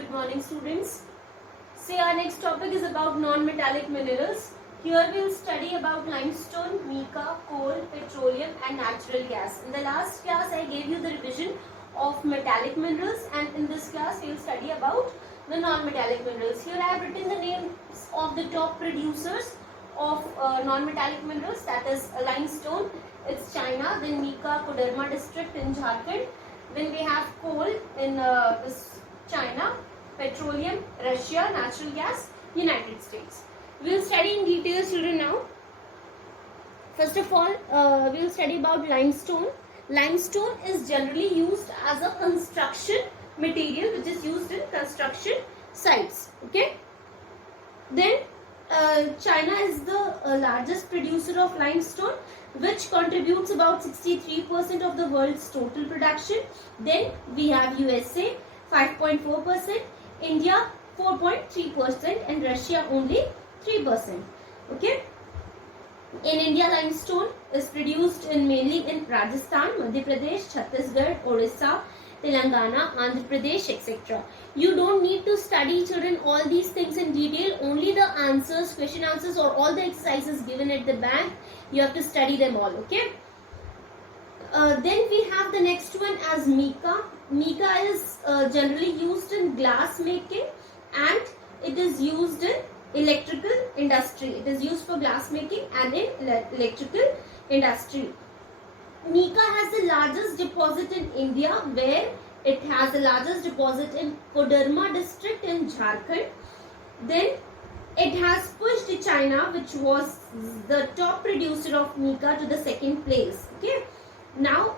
Good morning, students. Say our next topic is about non-metallic minerals. Here we will study about limestone, mica, coal, petroleum and natural gas. In the last class I gave you the revision of metallic minerals, and in this class we will study about the non-metallic minerals. Here I have written the names of the top producers of non-metallic minerals, that is limestone, it's China, then mica, Koderma district in Jharkhand, then we have coal in China, petroleum, Russia, natural gas, United States. We will study in detail, children, now. First of all, we will study about limestone. Limestone is generally used as a construction material which is used in construction sites. Okay. Then China is the largest producer of limestone, which contributes about 63% of the world's total production. Then we have USA 5.4%, India 4.3% and Russia only 3%. Okay. In India, limestone is produced mainly in Rajasthan, Madhya Pradesh, Chhattisgarh, Odisha, Telangana, Andhra Pradesh, etc. You don't need to study, children, all these things in detail. Only the answers, question answers or all the exercises given at the back, you have to study them all. Okay. Then we have the next one as mica. Mica is generally used in glass making and it is used in electrical industry. It is used for glass making and in electrical industry. Mica has the largest deposit in India, where it has the largest deposit in Koderma district in Jharkhand. Then it has pushed China, which was the top producer of mica, to the second place. Okay. Now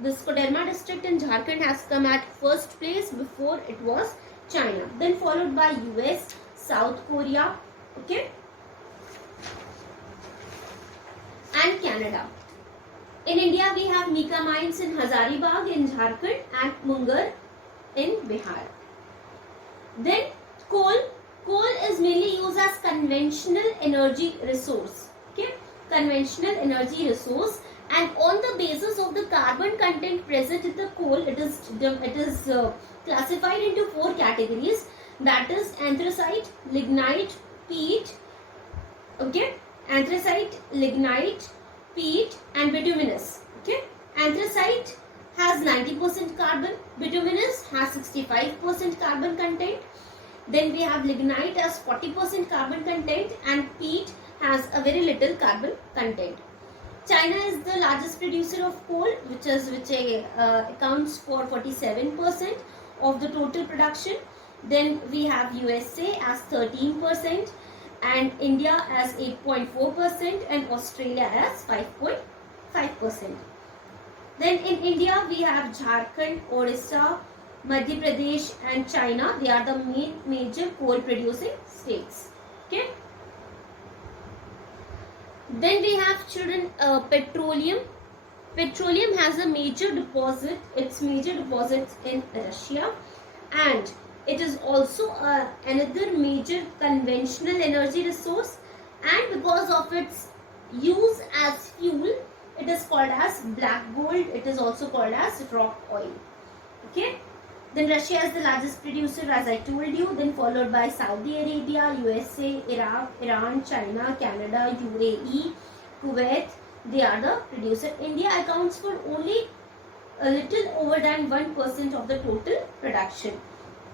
this Koderma district in Jharkhand has come at first place. Before it was China. Then followed by US, South Korea, okay, and Canada. In India, we have mica mines in Hazaribagh in Jharkhand and Munger in Bihar. Then coal. Coal is mainly used as conventional energy resource. Okay, conventional energy resource, and on the basis of the carbon content present in the coal, it is classified into 4 categories. That is anthracite, lignite, peat. Okay, anthracite, lignite, peat and bituminous. Okay, anthracite has 90% carbon, bituminous has 65% carbon content. Then we have lignite as 40% carbon content and peat has a very little carbon content. China is the largest producer of coal, which accounts for 47% of the total production. Then we have USA as 13% and India as 8.4% and Australia as 5.5%. Then in India we have Jharkhand, Odisha, Madhya Pradesh and China. They are the major coal producing states. Okay. Then we have, children, petroleum. Petroleum has a major deposit. Its major deposits in Russia, and it is also another major conventional energy resource, and because of its use as fuel, it is called as black gold. It is also called as rock oil. Okay. Then Russia is the largest producer, as I told you. Then followed by Saudi Arabia, USA, Iraq, Iran, China, Canada, UAE, Kuwait. They are the producer. India accounts for only a little over than 1% of the total production.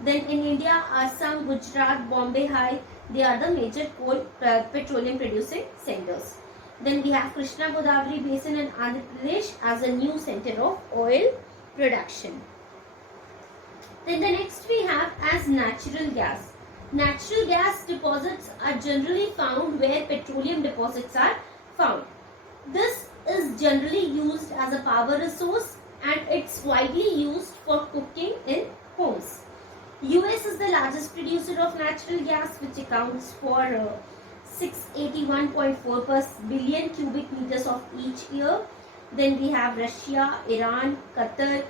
Then in India, Assam, Gujarat, Bombay High, they are the major coal petroleum producing centers. Then we have Krishna Godavari Basin in Andhra Pradesh as a new center of oil production. Then the next we have as natural gas. Natural gas deposits are generally found where petroleum deposits are found. This is generally used as a power resource and it's widely used for cooking in homes. US is the largest producer of natural gas, which accounts for 681.4 billion cubic meters of each year. Then we have Russia, Iran, Qatar.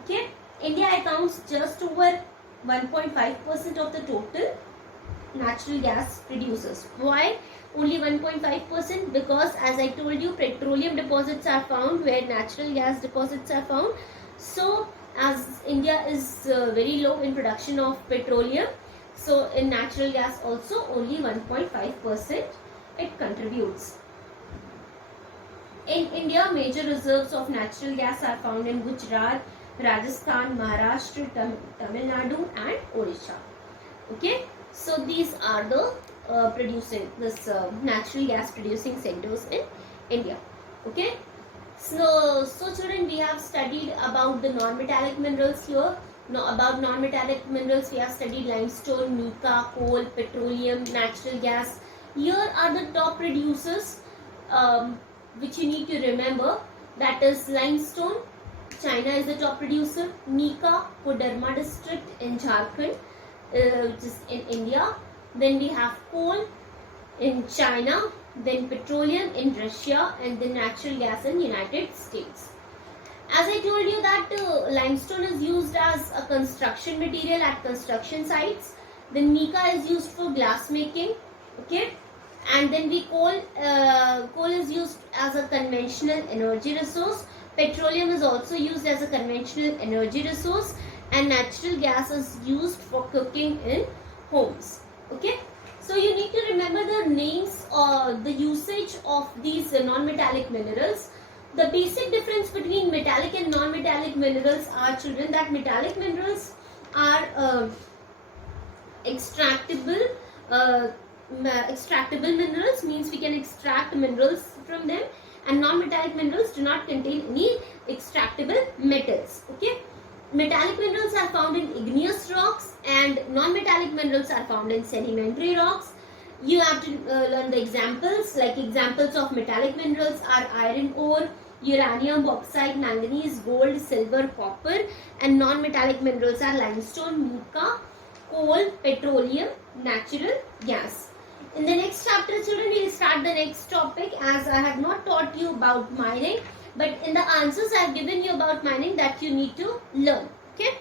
Okay. India accounts just over 1.5% of the total natural gas producers. Why only 1.5%? Because as I told you, petroleum deposits are found where natural gas deposits are found. So as India is very low in production of petroleum, so in natural gas also only 1.5% it contributes. In India, major reserves of natural gas are found in Gujarat, Rajasthan, Maharashtra, Tamil Nadu and Odisha. Okay, so these are the natural gas producing centers in India. Okay, so children, we have studied about the non-metallic minerals here. About non-metallic minerals, we have studied limestone, mica, coal, petroleum, natural gas. Here are the top producers which you need to remember. That is limestone, China is the top producer. Mica, Koderma district in Jharkhand, which is in India. Then we have coal in China, then petroleum in Russia, and then natural gas in United States. As I told you that limestone is used as a construction material at construction sites. Then mica is used for glass making. Okay, and then coal is used as a conventional energy resource. Petroleum is also used as a conventional energy resource, and natural gas is used for cooking in homes. Okay, so you need to remember the names or the usage of these non-metallic minerals. The basic difference between metallic and non-metallic minerals are, children, that metallic minerals are extractable. Extractable minerals means we can extract minerals from them, and non-metallic minerals do not contain any extractable metals. Okay, metallic minerals are found in igneous rocks, and non-metallic minerals are found in sedimentary rocks. You have to learn the examples. Like examples of metallic minerals are iron ore, uranium, bauxite, manganese, gold, silver, copper, and non-metallic minerals are limestone, mica, coal, petroleum, natural gas. In the next chapter, children, we will start the next topic, as I have not taught you about mining, but in the answers I have given you about mining that you need to learn. Okay.